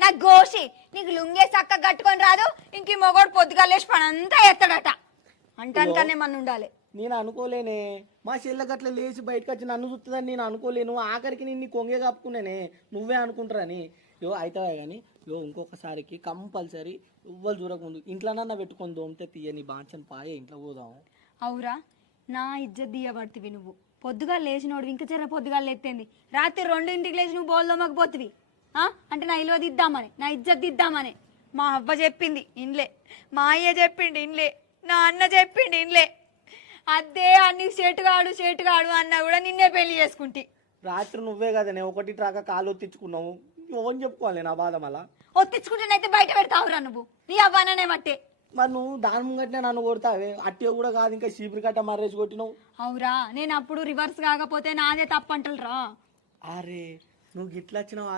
నా గోషి నీకు లుంగే చక్క కట్టుకొని రాదు ఇంక మొగోడు పొద్దుగాలేసి పని అంతా ఎత్తాడట అంటాను కానీ మన ఉండాలి. నేను అనుకోలేనే మా చెల్లె గట్ల లేచి బయటకు వచ్చి నన్ను చూస్తుందని నేను అనుకోలేను. ఆఖరికి నిన్ను కొంగే కప్పుకున్నానే నువ్వే అనుకుంటారని. అవుతావా కానీ ఇంకొకసారికి కంపల్సరీ ఎవ్వరు చూడకముందు ఇంట్లోనన్నా పెట్టుకొని దోమితే తీయని బాంచని పాయే ఇంట్లో పోదాం. అవురా నా ఇజ్జత్ దియబడుతుంది. నువ్వు పొద్దుగా లేచినోడు ఇంకా చెర పొద్దుగా లేత్తేంది రాత్రి 2 లేచి నువ్వు బోల్దోమకపోతుంది అంటే నా ఇల్వ దిద్దామని నా ఇజ్జత్ దిద్దామని మా అవ్వ చెప్పింది ఇన్లే, మా అయ్య చెప్పిండు ఇన్లే, నా అన్న చెప్పిండు ఇన్లే. అదే అన్ని చేటుగాడు అన్నా కూడా నిన్నే పెళ్లి చేసుకుంటే. రాత్రి నువ్వే కదనే ఒకటి ట్రాక కాలు ఒత్తించుకున్నావు. ఓన్ చెప్పుకోవాలి నా బాధ మళ్ళా. ఒత్తించుకుంటేనైతే బయట పెడతావురా నువ్వు నీ అవ్వననే మట్టే. మరి నువ్వు దాని ముంగట్నే నన్ను కొడతావే. అట్టే కూడా కాదు ఇంకా చీపురు కట్ట మర్రేసి కొట్టినావు. అవురా నేను అప్పుడు రివర్స్ కాకపోతే నాదే తప్పంటరా. అరే నువ్వు గిట్లా వచ్చినావు